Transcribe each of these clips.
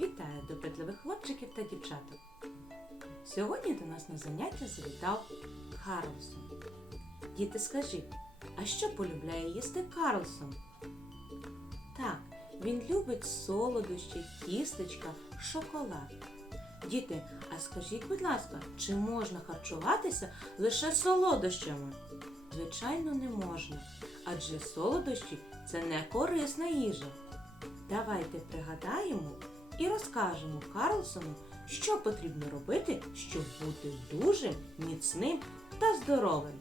Вітаю допитливих хлопчиків та дівчаток. Сьогодні до нас на заняття завітав Карлсон. Діти, скажіть, а що полюбляє їсти Карлсон? Так, він любить солодощі, тістечка, шоколад. Діти, а скажіть, будь ласка, чи можна харчуватися лише солодощами? Звичайно, не можна, адже солодощі це не корисна їжа. Давайте пригадаємо і розкажемо Карлсону, що потрібно робити, щоб бути дуже міцним та здоровим.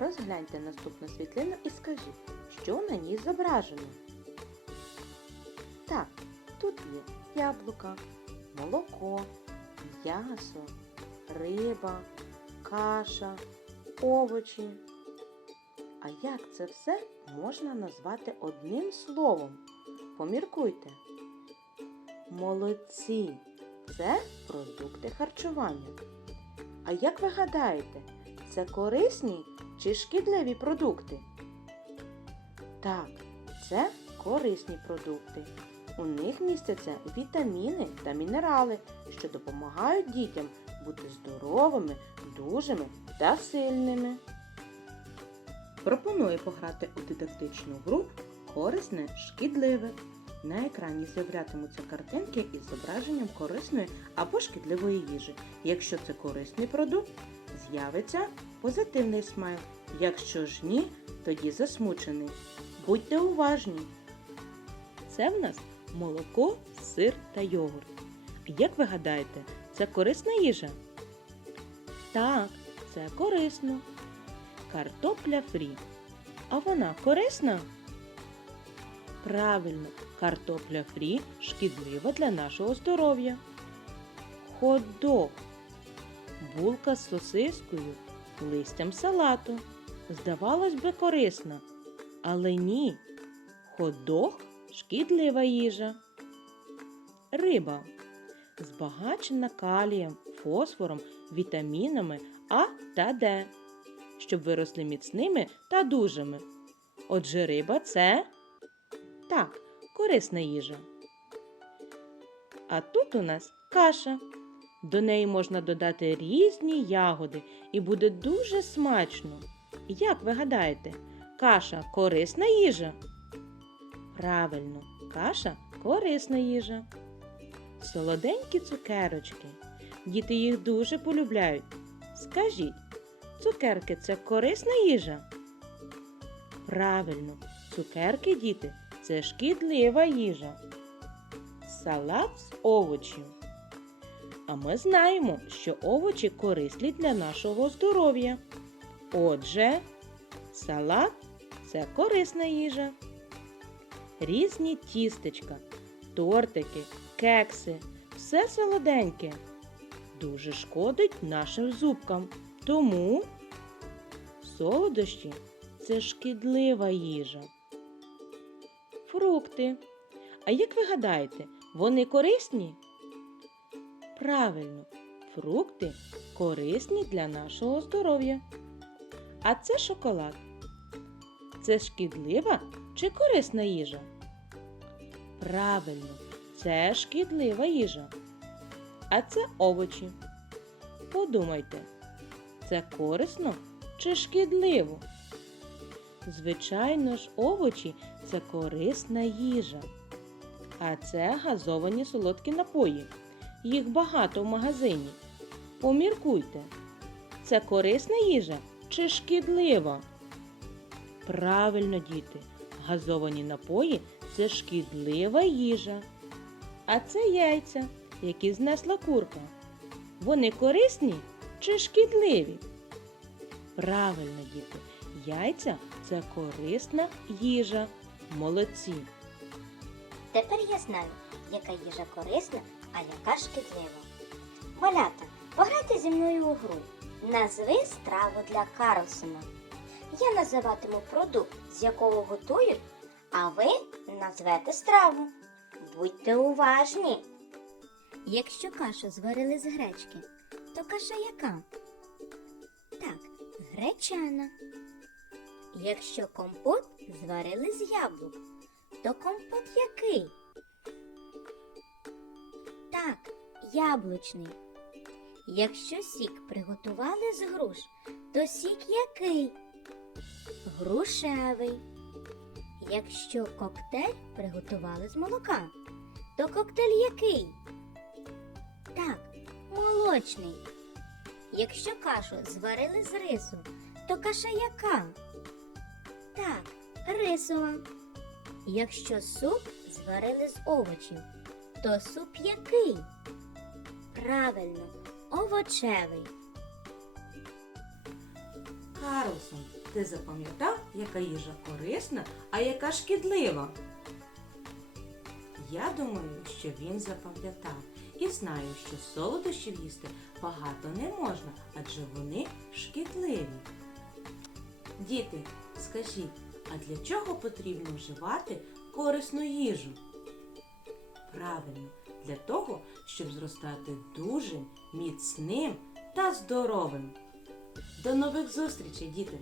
Розгляньте наступну світлину і скажіть, що на ній зображено. Так, тут є яблука, молоко, м'ясо, риба, каша, овочі. А як це все можна назвати одним словом? Поміркуйте. Молодці. Це продукти харчування. А як ви гадаєте, це корисні чи шкідливі продукти? Так, це корисні продукти. У них містяться вітаміни та мінерали, що допомагають дітям бути здоровими, дужими та сильними. Пропоную пограти у дидактичну гру Корисне, шкідливе. На екрані з'являтимуться картинки із зображенням корисної або шкідливої їжі. Якщо це корисний продукт, з'явиться позитивний смайл. Якщо ж ні, тоді засмучений. Будьте уважні. Це в нас молоко, сир та йогурт. Як ви гадаєте, це корисна їжа? Так, це корисно. Картопля фрі. А вона корисна? Правильно, картопля фрі шкідлива для нашого здоров'я. Хот-дог. Булка з сосискою, листям салату. Здавалось би, корисна. Але ні. Хот-дог – шкідлива їжа. Риба. Збагачена калієм, фосфором, вітамінами А та Д, щоб виросли міцними та дужими. Отже, риба це так, корисна їжа. А тут у нас каша. До неї можна додати різні ягоди і буде дуже смачно. Як ви гадаєте, каша корисна їжа? Правильно, каша корисна їжа. Солоденькі цукерочки. Діти їх дуже полюбляють. Скажіть, цукерки це корисна їжа? Правильно, цукерки, діти, це шкідлива їжа. Салат з овочів. А ми знаємо, що овочі корисні для нашого здоров'я. Отже, салат це корисна їжа. Різні тістечка, тортики, кекси, все солоденьке. Дуже шкодить нашим зубкам. Тому солодощі це шкідлива їжа. Фрукти. А як ви гадаєте, вони корисні? Правильно, фрукти корисні для нашого здоров'я. А це шоколад. Це шкідлива чи корисна їжа? Правильно, це шкідлива їжа. А це овочі. Подумайте, це корисно чи шкідливо? Звичайно ж, овочі це корисна їжа. А це газовані солодкі напої. Їх багато в магазині. Поміркуйте, це корисна їжа чи шкідлива? Правильно, діти, газовані напої це шкідлива їжа. А це яйця, які знесла курка. Вони корисні чи шкідливі? Правильно, діти, яйця це корисна їжа. Молодці. Тепер я знаю, яка їжа корисна, а яка шкідлива. Малята, пограйте зі мною у гру. Назви страву для Карлсона. Я називатиму продукт, з якого готують, а ви назвете страву. Будьте уважні. Якщо кашу зварили з гречки, то каша яка? Так, гречана. Якщо компот зварили з яблук, то компот який? Так, яблучний. Якщо сік приготували з груш, то сік який? Грушевий. Якщо коктейль приготували з молока, то коктейль який? Так, молочний. Якщо кашу зварили з рису, то каша яка? Так, рисова. Якщо суп зварили з овочів, то суп який? Правильно, овочевий. Карлсон, ти запам'ятав, яка їжа корисна, а яка шкідлива? Я думаю, що він запам'ятав і знає, що солодощів їсти багато не можна, адже вони шкідливі. Діти, скажіть, а для чого потрібно вживати корисну їжу? Правильно, для того, щоб зростати дужим, міцним та здоровим. До нових зустрічей, діти!